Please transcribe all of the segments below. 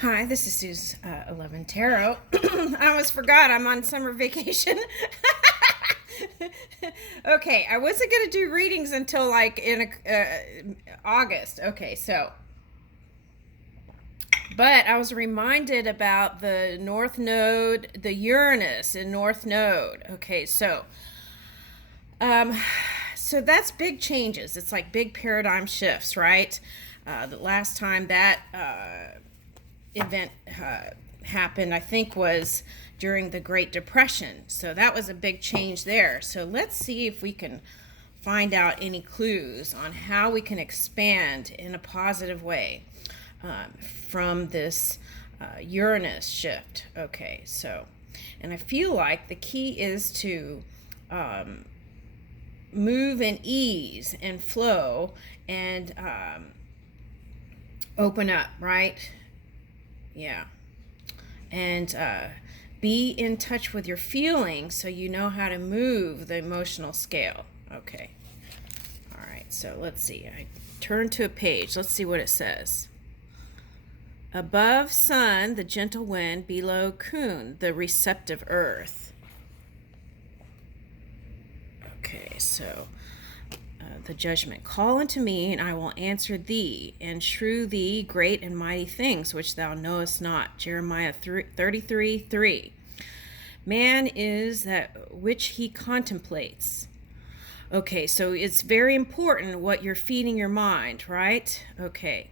Hi, this is Sue's 11 Tarot. I almost forgot I'm on summer vacation. Okay, I wasn't going to do readings until like in August. Okay, but I was reminded about the North Node, the Uranus in North Node. Okay, um, so that's big changes. It's like big paradigm shifts, right? The last time that event happened, I think, was during the Great Depression. So that was a big change there. So let's see if we can find out any clues on how we can expand in a positive way from this Uranus shift. Okay, and I feel like the key is to move and ease and flow and open up, right? Yeah. And be in touch with your feelings so you know how to move the emotional scale. Okay. All right. So let's see. I turn to a page. Let's see what it says. Above sun, the gentle wind. Below Kuan, the receptive earth. Okay. So the judgment. Call unto me, and I will answer thee, and shew thee great and mighty things which thou knowest not. Jeremiah 33:3. Man is that which he contemplates. Okay, so it's very important what you're feeding your mind, right? Okay.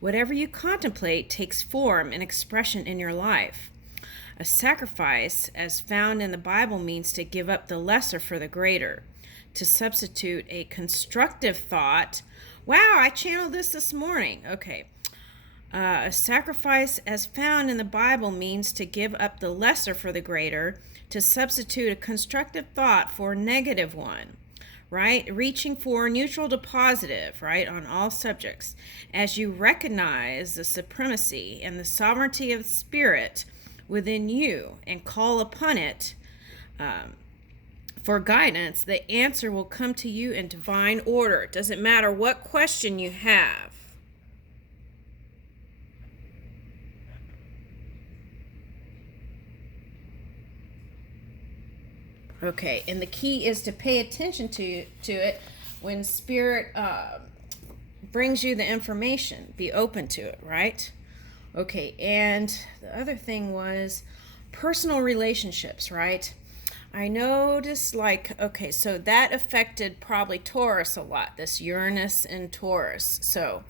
Whatever you contemplate takes form and expression in your life. A sacrifice, as found in the Bible, means to give up the lesser for the greater, to substitute a constructive thought. Wow, I channeled this morning. Okay. A sacrifice, as found in the Bible, means to give up the lesser for the greater, to substitute a constructive thought for a negative one, right? Reaching for neutral to positive, right, on all subjects. As you recognize the supremacy and the sovereignty of the Spirit within you and call upon it, for guidance, the answer will come to you in divine order. It doesn't matter what question you have. Okay, and the key is to pay attention to it when Spirit brings you the information. Be open to it, right? Okay, and the other thing was personal relationships, right? I noticed, okay, so that affected probably Taurus a lot, this Uranus in Taurus. So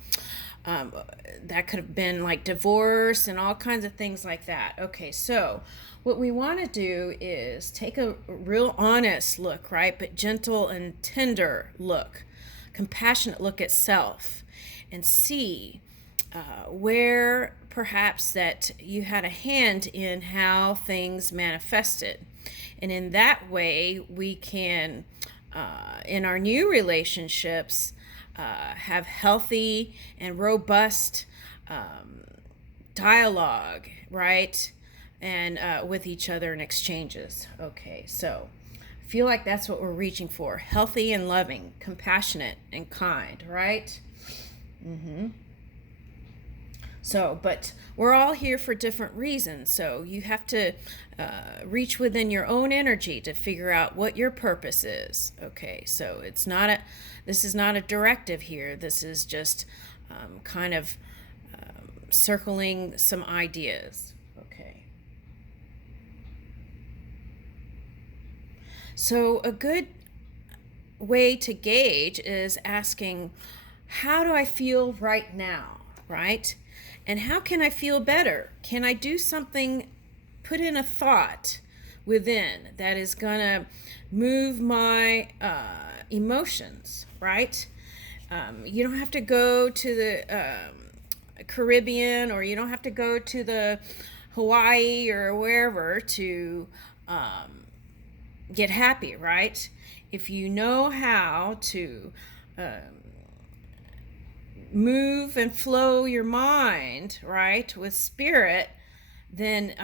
that could have been like divorce and all kinds of things like that. Okay, so what we want to do is take a real honest look, right? But gentle and tender look, compassionate look at self, and see where perhaps that you had a hand in how things manifested. And in that way, we can, in our new relationships, have healthy and robust dialogue, right? And with each other and exchanges. Okay, so I feel like that's what we're reaching for. Healthy and loving, compassionate and kind, right? So, but we're all here for different reasons. So you have to reach within your own energy to figure out what your purpose is. Okay, so this is not a directive here. This is just kind of circling some ideas. Okay. So a good way to gauge is asking, how do I feel right now, right? And how can I feel better? Can I do something, put in a thought within that is going to move my emotions, right? You don't have to go to the Caribbean, or you don't have to go to the Hawaii or wherever to get happy, right? If you know how to move and flow your mind, right, with Spirit, then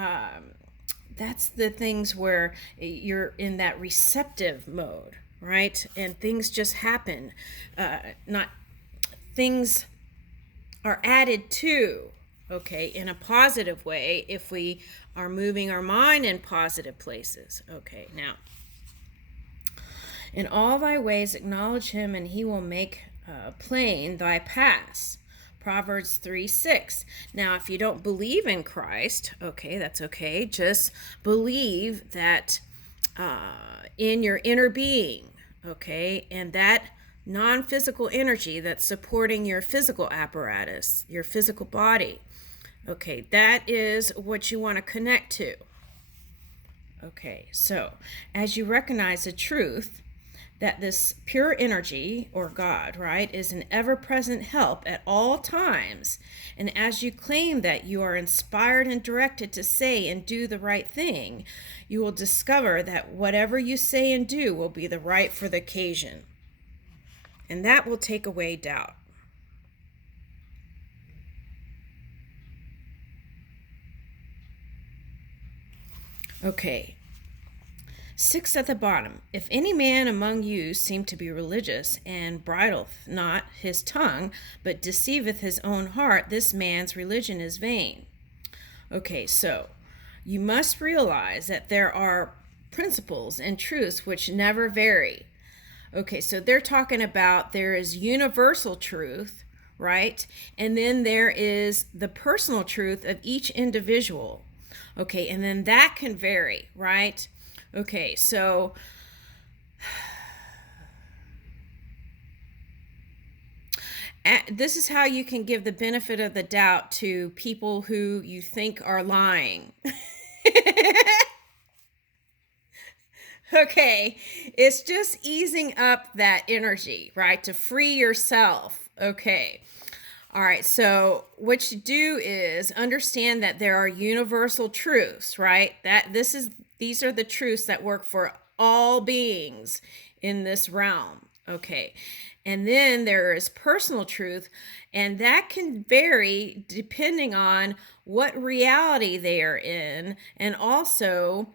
that's the things where you're in that receptive mode, right? And things just happen. Not things are added to, okay, in a positive way if we are moving our mind in positive places. Okay, now, in all thy ways acknowledge him, and he will make plain thy paths. Proverbs 3:6. Now, if you don't believe in Christ, okay, that's okay. Just believe that in your inner being, okay, and that non-physical energy that's supporting your physical apparatus, your physical body. Okay, that is what you want to connect to. Okay, so as you recognize the truth that this pure energy, or God, right, is an ever-present help at all times, and as you claim that you are inspired and directed to say and do the right thing, you will discover that whatever you say and do will be the right for the occasion, and that will take away doubt. Okay. 6 at the bottom. If any man among you seem to be religious, and bridleth not his tongue, but deceiveth his own heart, this man's religion is vain. Okay, so you must realize that there are principles and truths which never vary. Okay, so they're talking about there is universal truth, right? And then there is the personal truth of each individual. Okay, and then that can vary, right? Okay, so this is how you can give the benefit of the doubt to people who you think are lying. Okay, it's just easing up that energy, right? To free yourself. Okay. All right, so what you do is understand that there are universal truths, right? These are the truths that work for all beings in this realm. Okay. And then there is personal truth, and that can vary depending on what reality they are in, and also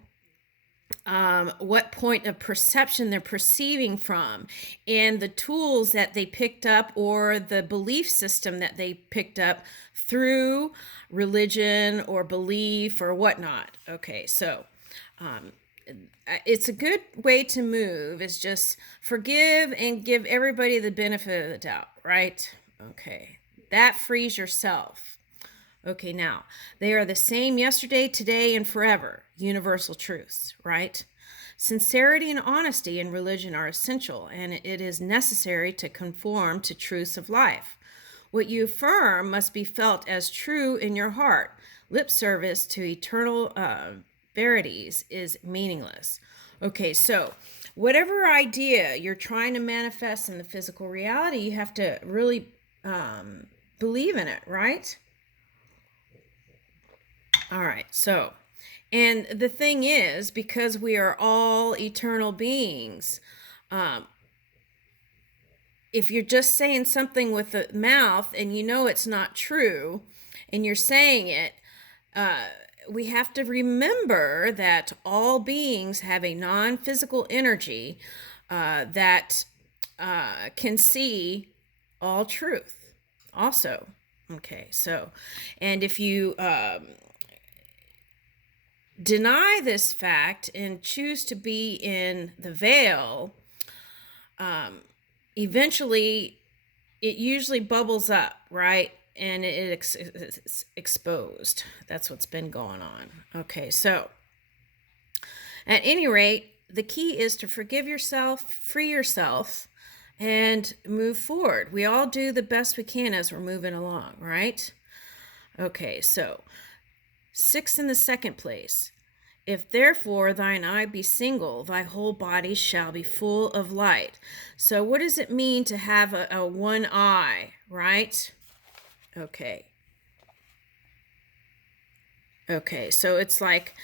what point of perception they're perceiving from, and the tools that they picked up, or the belief system that they picked up through religion or belief or whatnot. Okay, so it's a good way to move is just forgive and give everybody the benefit of the doubt, right? Okay, that frees yourself. Okay, now, they are the same yesterday, today, and forever. Universal truths, right? Sincerity and honesty in religion are essential, and it is necessary to conform to truths of life. What you affirm must be felt as true in your heart. Lip service to eternal verities is meaningless. Okay, so whatever idea you're trying to manifest in the physical reality, you have to really believe in it, right? All right, so, and the thing is, because we are all eternal beings, if you're just saying something with the mouth and you know it's not true, and you're saying it, we have to remember that all beings have a non-physical energy that can see all truth also. Okay, so, and if you deny this fact and choose to be in the veil, eventually it usually bubbles up, right? And it's exposed. That's what's been going on. Okay, so at any rate, the key is to forgive yourself, free yourself, and move forward. We all do the best we can as we're moving along, right? Okay, so 6 in the second place. If therefore thine eye be single, thy whole body shall be full of light. So what does it mean to have a one eye, right? Okay. Okay, so it's like,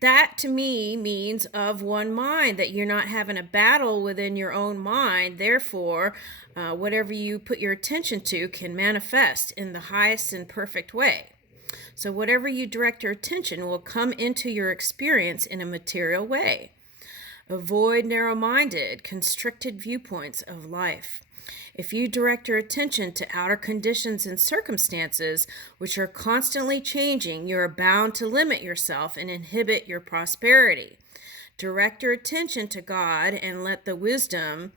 that to me means of one mind, that you're not having a battle within your own mind. Therefore, whatever you put your attention to can manifest in the highest and perfect way. So whatever you direct your attention will come into your experience in a material way. Avoid narrow-minded, constricted viewpoints of life. If you direct your attention to outer conditions and circumstances, which are constantly changing, you are bound to limit yourself and inhibit your prosperity. Direct your attention to God and let the wisdom,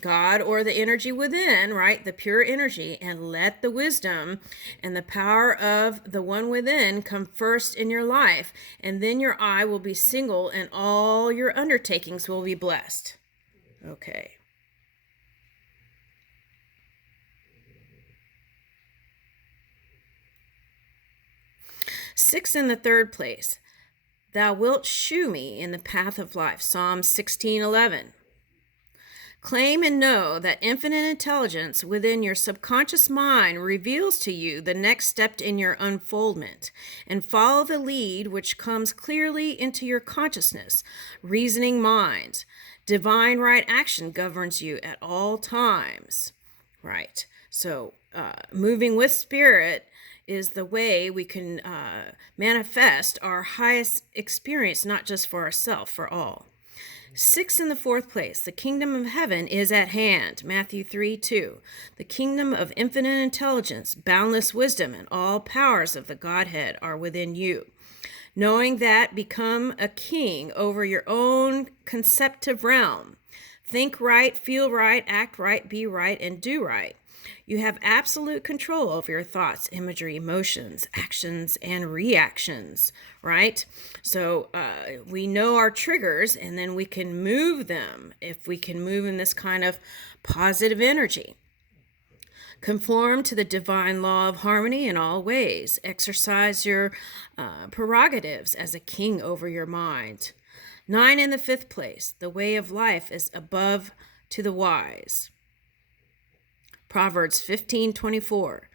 God or the energy within, right, the pure energy, and let the wisdom and the power of the one within come first in your life, and then your eye will be single and all your undertakings will be blessed. Okay. Six in the third place. Thou wilt shew me in the path of life. Psalm 16:11. Claim and know that infinite intelligence within your subconscious mind reveals to you the next step in your unfoldment, and follow the lead which comes clearly into your consciousness, reasoning mind. Divine right action governs you at all times. Right. So moving with spirit is the way we can manifest our highest experience, not just for ourselves, for all. Six in the fourth place, the kingdom of heaven is at hand. Matthew 3:2. The kingdom of infinite intelligence, boundless wisdom, and all powers of the Godhead are within you. Knowing that, become a king over your own conceptive realm. Think right, feel right, act right, be right, and do right. You have absolute control over your thoughts, imagery, emotions, actions, and reactions, right? So we know our triggers, and then we can move them if we can move in this kind of positive energy. Conform to the divine law of harmony in all ways. Exercise your prerogatives as a king over your mind. 9 in the fifth place. The way of life is above to the wise. Proverbs 15:24.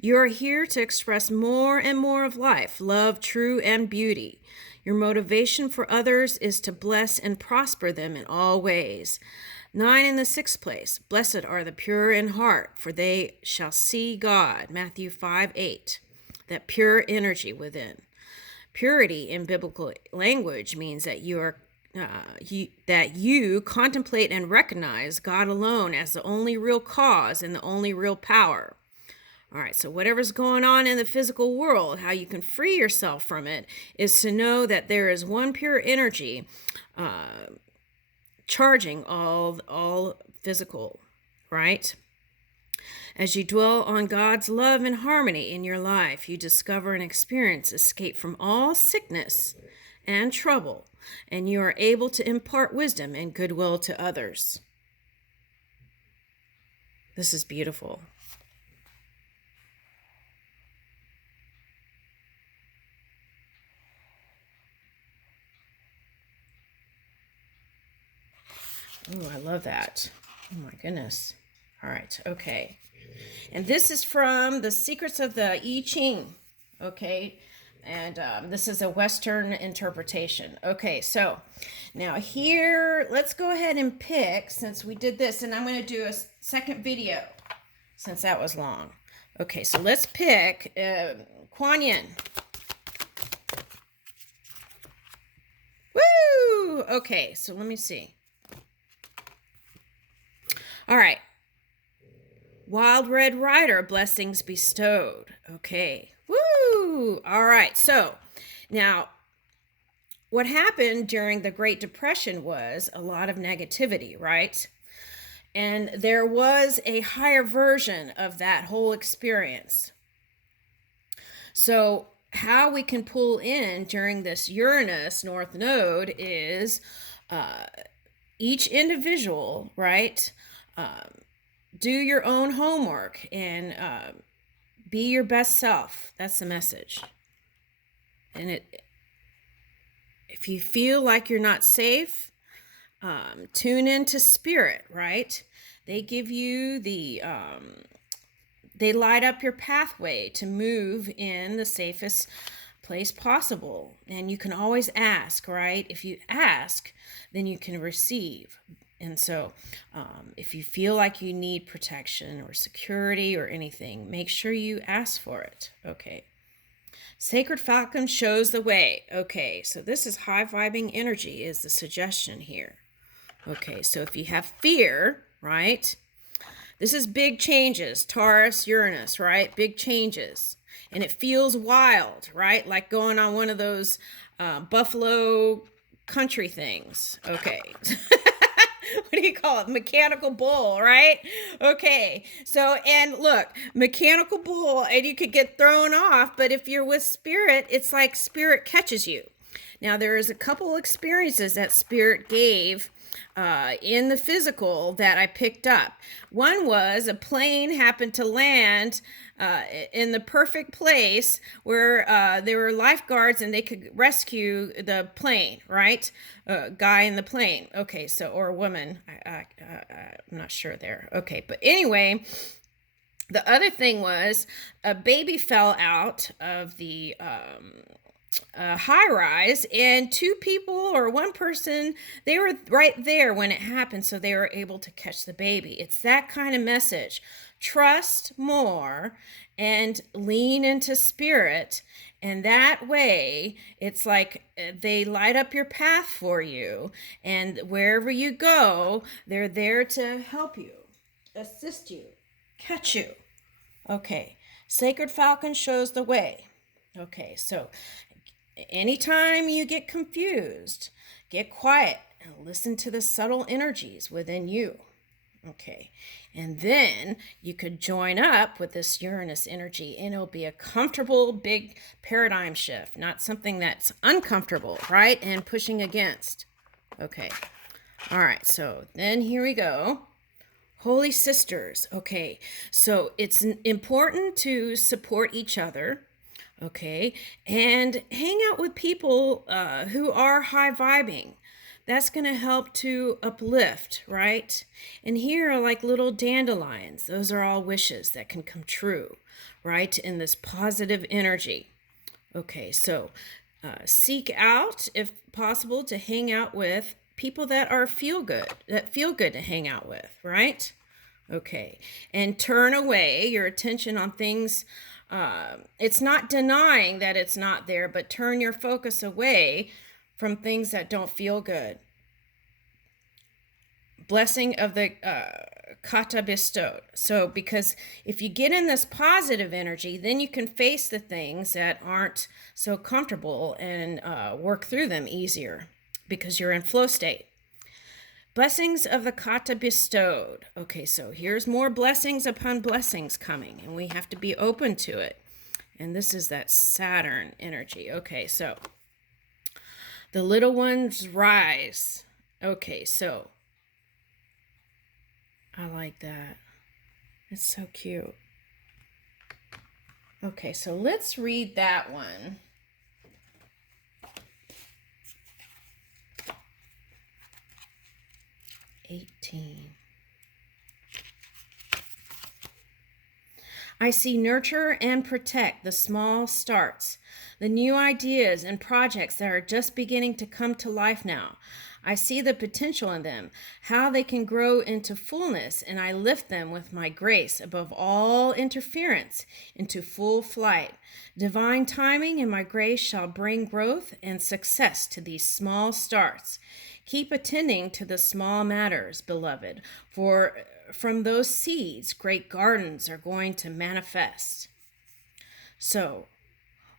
You are here to express more and more of life, love, true, and beauty. Your motivation for others is to bless and prosper them in all ways. 9 in the sixth place. Blessed are the pure in heart, for they shall see God. Matthew 5:8. That pure energy within. Purity in biblical language means that you contemplate and recognize God alone as the only real cause and the only real power. All right, so whatever's going on in the physical world, how you can free yourself from it is to know that there is one pure energy charging all physical, right? As you dwell on God's love and harmony in your life, you discover and experience escape from all sickness and trouble, and you are able to impart wisdom and goodwill to others. This is beautiful. Oh, I love that. Oh my goodness. All right, okay. And this is from The Secrets of the Ching, okay? And this is a Western interpretation. Okay, so now here, let's go ahead and pick, since we did this, and I'm going to do a second video, since that was long. Okay, so let's pick Quan. Woo! Okay, so let me see. All right. Wild Red Rider, blessings bestowed. Okay. Woo! All right. So now what happened during the Great Depression was a lot of negativity, right? And there was a higher version of that whole experience. So how we can pull in during this Uranus North node is each individual, right? Do your own homework and be your best self. That's the message. And if you feel like you're not safe, tune into spirit, right? They give you they light up your pathway to move in the safest place possible. And you can always ask, right? If you ask, then you can receive. And so if you feel like you need protection or security or anything, make sure you ask for it. Okay. Sacred Falcon shows the way. Okay, so this is high vibing energy is the suggestion here. Okay, so if you have fear, right? This is big changes, Taurus, Uranus, right? Big changes. And it feels wild, right? Like going on one of those buffalo country things. Okay. What do you call it? Mechanical bull, right? Okay. So, and look, mechanical bull, and you could get thrown off, but if you're with spirit, it's like spirit catches you. Now, there is a couple experiences that spirit gave in the physical that I picked up. One was a plane happened to land in the perfect place where there were lifeguards and they could rescue the plane, right? Guy in the plane. Okay, so, or a woman. I'm not sure there. Okay, but anyway, the other thing was a baby fell out of the high rise, and two people or one person, they were right there when it happened, so they were able to catch the baby. It's that kind of message. Trust more and lean into spirit, and that way it's like they light up your path for you, and wherever you go, they're there to help you, assist you, catch you. Okay, Sacred Falcon shows the way. Okay, so anytime you get confused, get quiet and listen to the subtle energies within you. Okay, and then you could join up with this Uranus energy, and it'll be a comfortable, big paradigm shift, not something that's uncomfortable, right? And pushing against. Okay, all right, so then here we go. Holy sisters. Okay, so it's important to support each other. Okay, and hang out with people who are high vibing. That's going to help to uplift, right? And here are like little dandelions. Those are all wishes that can come true, right? In this positive energy. Okay, so seek out, if possible, to hang out with people that feel good to hang out with, right? Okay, and turn away your attention on things. It's not denying that it's not there, but turn your focus away from things that don't feel good. Blessing of the kata bestowed. So, because if you get in this positive energy, then you can face the things that aren't so comfortable and work through them easier because you're in flow state. Blessings of the kata bestowed. Okay, so here's more blessings upon blessings coming, and we have to be open to it. And this is that Saturn energy. Okay, so the little ones rise. Okay, so I like that. It's so cute. Okay, so let's read that one. I see nurture and protect the small starts, the new ideas and projects that are just beginning to come to life now. I see the potential in them, how they can grow into fullness, and I lift them with my grace above all interference into full flight. Divine timing and my grace shall bring growth and success to these small starts. Keep attending to the small matters, beloved, for from those seeds, great gardens are going to manifest. So,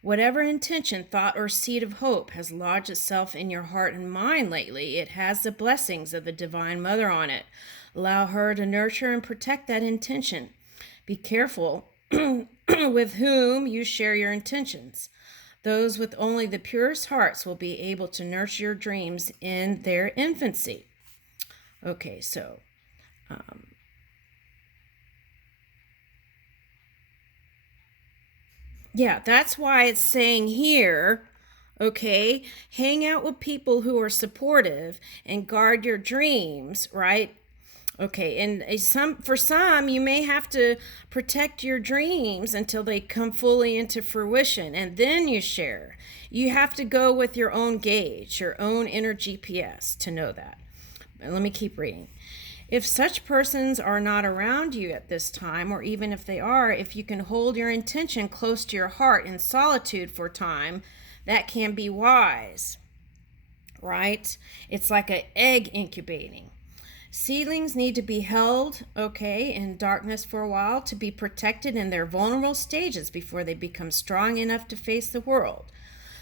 whatever intention, thought, or seed of hope has lodged itself in your heart and mind lately, it has the blessings of the Divine Mother on it. Allow her to nurture and protect that intention. Be careful with whom you share your intentions. Those with only the purest hearts will be able to nurture your dreams in their infancy. Okay, so yeah, that's why it's saying here, okay, hang out with people who are supportive and guard your dreams, right? Okay, and for some, you may have to protect your dreams until they come fully into fruition, and then you share. You have to go with your own gauge, your own inner GPS to know that. Let me keep reading. If such persons are not around you at this time, or even if they are, if you can hold your intention close to your heart in solitude for time, that can be wise, right? It's like an egg incubating. Seedlings need to be held, in darkness for a while to be protected in their vulnerable stages before they become strong enough to face the world.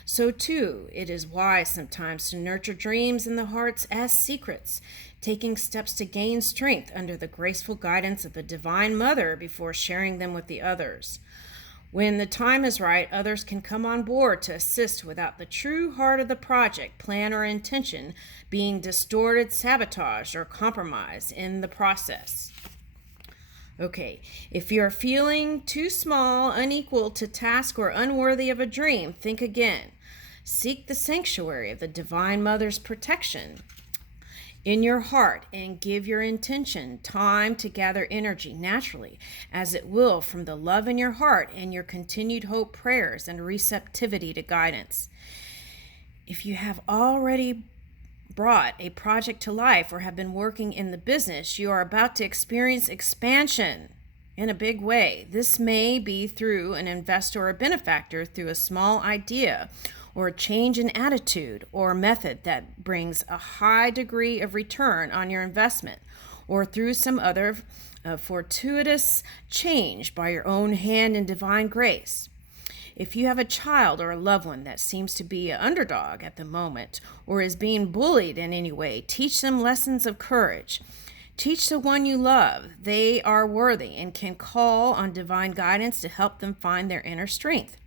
So too, it is wise sometimes to nurture dreams in the hearts as secrets, taking steps to gain strength under the graceful guidance of the Divine Mother before sharing them with the others. When the time is right, others can come on board to assist without the true heart of the project, plan, or intention being distorted, sabotaged, or compromised in the process. If you're feeling too small, unequal to task, or unworthy of a dream, think again. Seek the sanctuary of the Divine Mother's protection in your heart and give your intention time to gather energy naturally, as it will from the love in your heart and your continued hope, prayers, and receptivity to guidance. If you have already brought a project to life or have been working in the business, you are about to experience expansion in a big way. This may be through an investor or a benefactor, through a small idea or a change in attitude or method that brings a high degree of return on your investment, or through some other fortuitous change by your own hand and divine grace. If you have a child or a loved one that seems to be an underdog at the moment or is being bullied in any way, teach them lessons of courage. Teach the one you love they are worthy and can call on divine guidance to help them find their inner strength.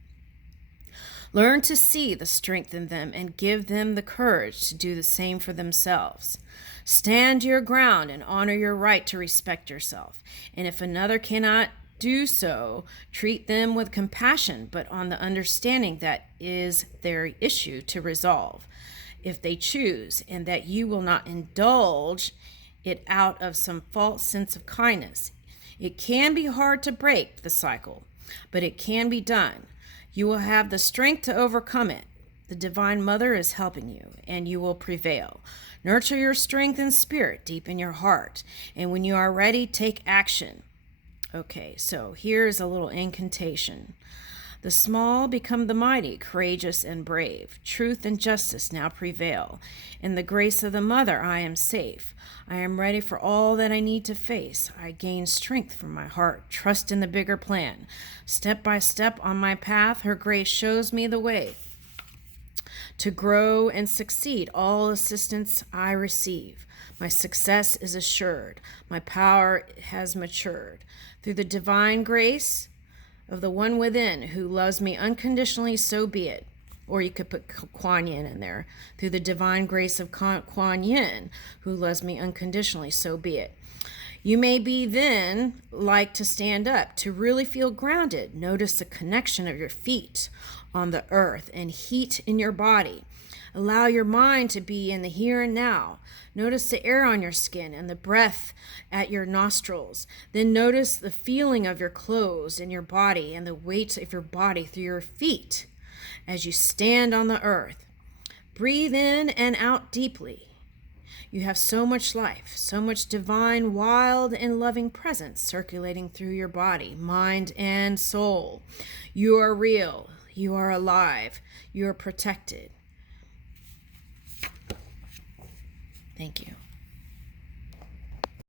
Learn to see the strength in them and give them the courage to do the same for themselves. Stand your ground and honor your right to respect yourself. And if another cannot do so, treat them with compassion, but on the understanding that is their issue to resolve, if they choose, and that you will not indulge it out of some false sense of kindness. It can be hard to break the cycle, but it can be done. You will have the strength to overcome it. The Divine Mother is helping you, and you will prevail. Nurture your strength and spirit deep in your heart, and when you are ready, take action. So here's a little incantation. The small become the mighty, courageous and brave. Truth and justice now prevail. In the grace of the Mother, I am safe. I am ready for all that I need to face. I gain strength from my heart, trust in the bigger plan. Step by step on my path, her grace shows me the way. To grow and succeed, all assistance I receive. My success is assured. My power has matured. Through the divine grace of the one within who loves me unconditionally, so be it. Or you could put Quan in there. Through the divine grace of Quan who loves me unconditionally, so be it. You may be then like to stand up, to really feel grounded. Notice the connection of your feet on the earth and heat in your body. Allow your mind to be in the here and now. Notice the air on your skin and the breath at your nostrils. Then notice the feeling of your clothes and your body and the weight of your body through your feet as you stand on the earth. Breathe in and out deeply. You have so much life, so much divine, wild, and loving presence circulating through your body, mind, and soul. You are real. You are alive. You are protected. Thank you.